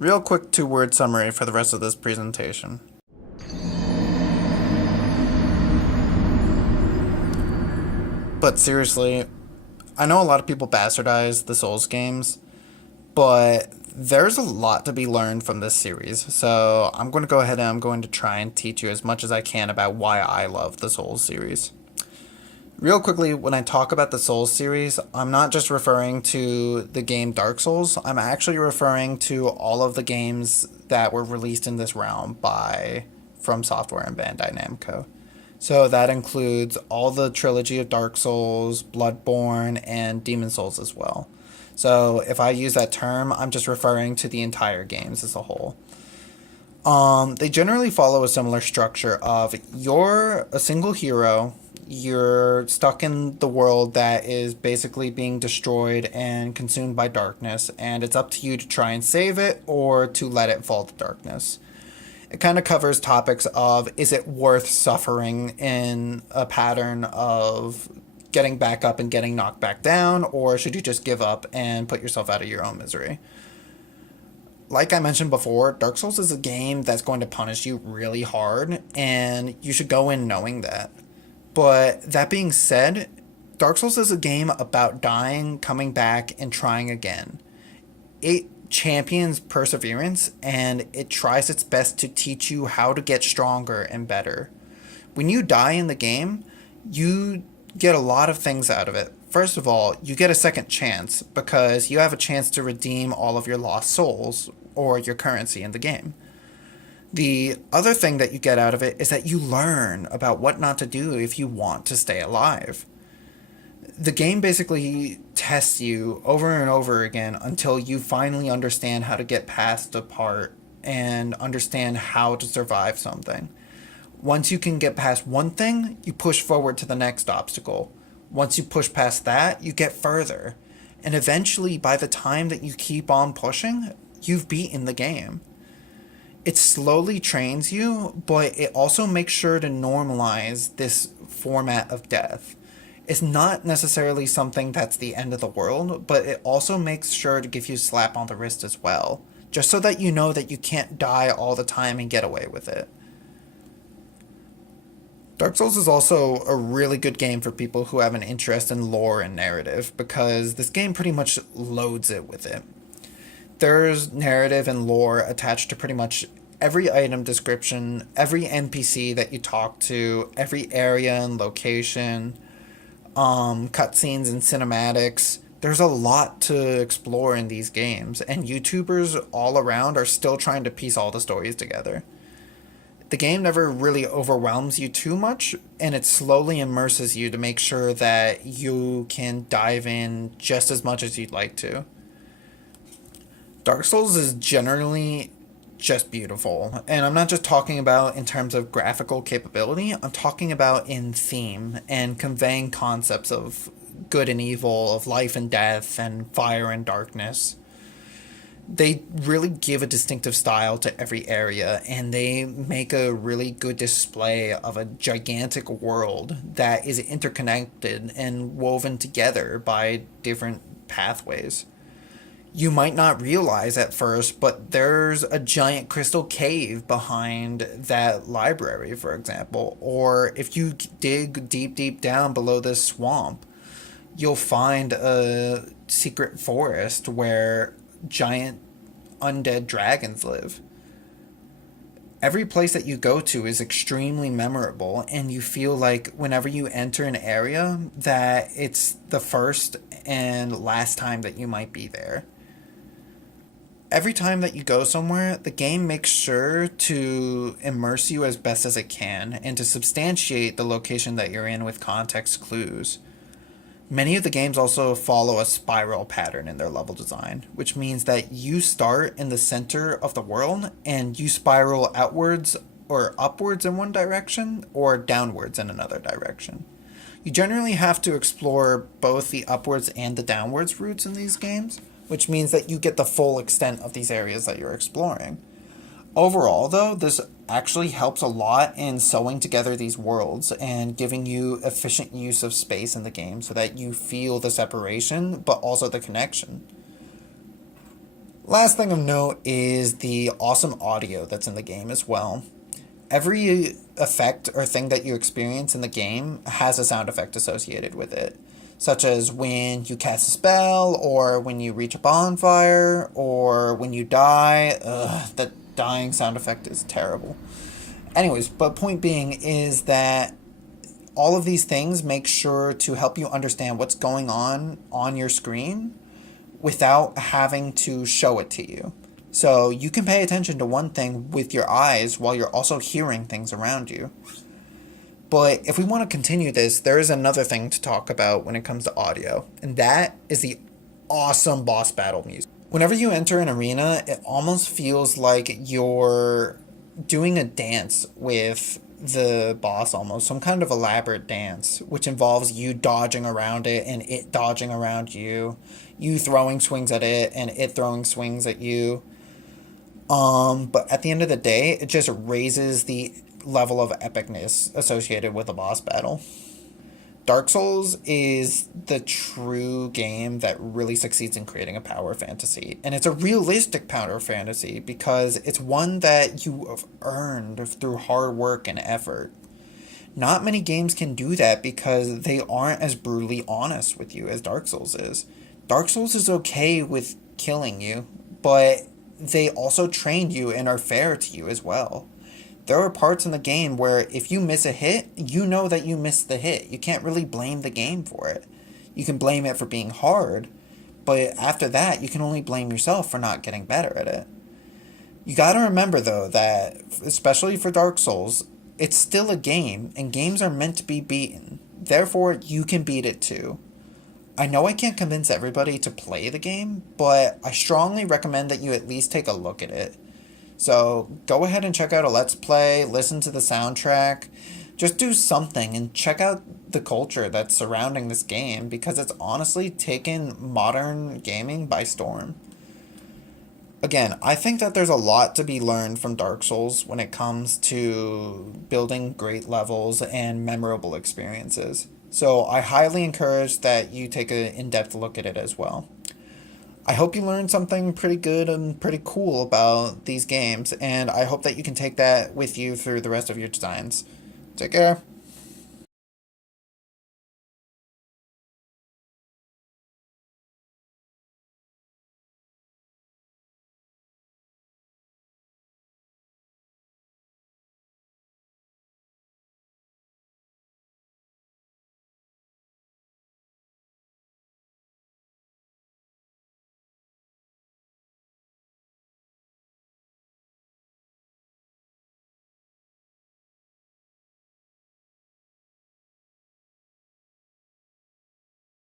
Real quick two-word summary for the rest of this presentation. But seriously, I know a lot of people bastardize the Souls games, but there's a lot to be learned from this series. So I'm going to go ahead and I'm going to try and teach you as much as I can about why I love the Souls series. Real quickly, when I talk about the Souls series, I'm not just referring to the game Dark Souls, I'm actually referring to all of the games that were released in this realm by From Software and Bandai Namco. So that includes all the trilogy of Dark Souls, Bloodborne, and Demon Souls as well. So if I use that term, I'm just referring to the entire games as a whole. They generally follow a similar structure of you're a single hero, you're stuck in the world that is basically being destroyed and consumed by darkness, and it's up to you to try and save it or to let it fall to darkness. It kind of covers topics of is it worth suffering in a pattern of getting back up and getting knocked back down, or should you just give up and put yourself out of your own misery? Like I mentioned before, Dark Souls is a game that's going to punish you really hard, and you should go in knowing that. But that being said, Dark Souls is a game about dying, coming back, and trying again. It champions perseverance and it tries its best to teach you how to get stronger and better. When you die in the game, you get a lot of things out of it. First of all, you get a second chance because you have a chance to redeem all of your lost souls or your currency in the game. The other thing that you get out of it is that you learn about what not to do if you want to stay alive. The game basically tests you over and over again until you finally understand how to get past the part and understand how to survive something. Once you can get past one thing, you push forward to the next obstacle. Once you push past that, you get further. And eventually, by the time that you keep on pushing, you've beaten the game. It slowly trains you, but it also makes sure to normalize this format of death. It's not necessarily something that's the end of the world, but it also makes sure to give you a slap on the wrist as well, just so that you know that you can't die all the time and get away with it. Dark Souls is also a really good game for people who have an interest in lore and narrative, because this game pretty much loads it with it. There's narrative and lore attached to pretty much every item description, every NPC that you talk to, every area and location, cutscenes and cinematics. There's a lot to explore in these games, and YouTubers all around are still trying to piece all the stories together. The game never really overwhelms you too much, and it slowly immerses you to make sure that you can dive in just as much as you'd like to. Dark Souls is generally just beautiful. And I'm not just talking about in terms of graphical capability, I'm talking about in theme and conveying concepts of good and evil, of life and death, and fire and darkness. They really give a distinctive style to every area, and they make a really good display of a gigantic world that is interconnected and woven together by different pathways. You might not realize at first, but there's a giant crystal cave behind that library, for example. Or if you dig deep, deep down below this swamp, you'll find a secret forest where giant undead dragons live. Every place that you go to is extremely memorable, and you feel like whenever you enter an area that it's the first and last time that you might be there. Every time that you go somewhere, the game makes sure to immerse you as best as it can and to substantiate the location that you're in with context clues. Many of the games also follow a spiral pattern in their level design, which means that you start in the center of the world and you spiral outwards or upwards in one direction or downwards in another direction. You generally have to explore both the upwards and the downwards routes in these games, which means that you get the full extent of these areas that you're exploring. Overall, though, this actually helps a lot in sewing together these worlds and giving you efficient use of space in the game so that you feel the separation but also the connection. Last thing of note is the awesome audio that's in the game as well. Every effect or thing that you experience in the game has a sound effect associated with it, such as when you cast a spell, or when you reach a bonfire, or when you die. Ugh, that dying sound effect is terrible. Anyways, but point being is that all of these things make sure to help you understand what's going on your screen without having to show it to you. So you can pay attention to one thing with your eyes while you're also hearing things around you. But if we want to continue this, there is another thing to talk about when it comes to audio, and that is the awesome boss battle music. Whenever you enter an arena, it almost feels like you're doing a dance with the boss, almost some kind of elaborate dance, which involves you dodging around it and it dodging around you, you throwing swings at it and it throwing swings at you. But at the end of the day, it just raises the level of epicness associated with a boss battle. Dark Souls is the true game that really succeeds in creating a power fantasy. And it's a realistic power fantasy because it's one that you have earned through hard work and effort. Not many games can do that because they aren't as brutally honest with you as Dark Souls is. Dark Souls is okay with killing you, but they also train you and are fair to you as well. There are parts in the game where if you miss a hit, you know that you missed the hit. You can't really blame the game for it. You can blame it for being hard, but after that, you can only blame yourself for not getting better at it. You gotta remember though that, especially for Dark Souls, it's still a game, and games are meant to be beaten. Therefore, you can beat it too. I know I can't convince everybody to play the game, but I strongly recommend that you at least take a look at it. So go ahead and check out a Let's Play, listen to the soundtrack, just do something and check out the culture that's surrounding this game because it's honestly taken modern gaming by storm. Again, I think that there's a lot to be learned from Dark Souls when it comes to building great levels and memorable experiences. So I highly encourage that you take an in-depth look at it as well. I hope you learned something pretty good and pretty cool about these games, and I hope that you can take that with you through the rest of your designs. Take care.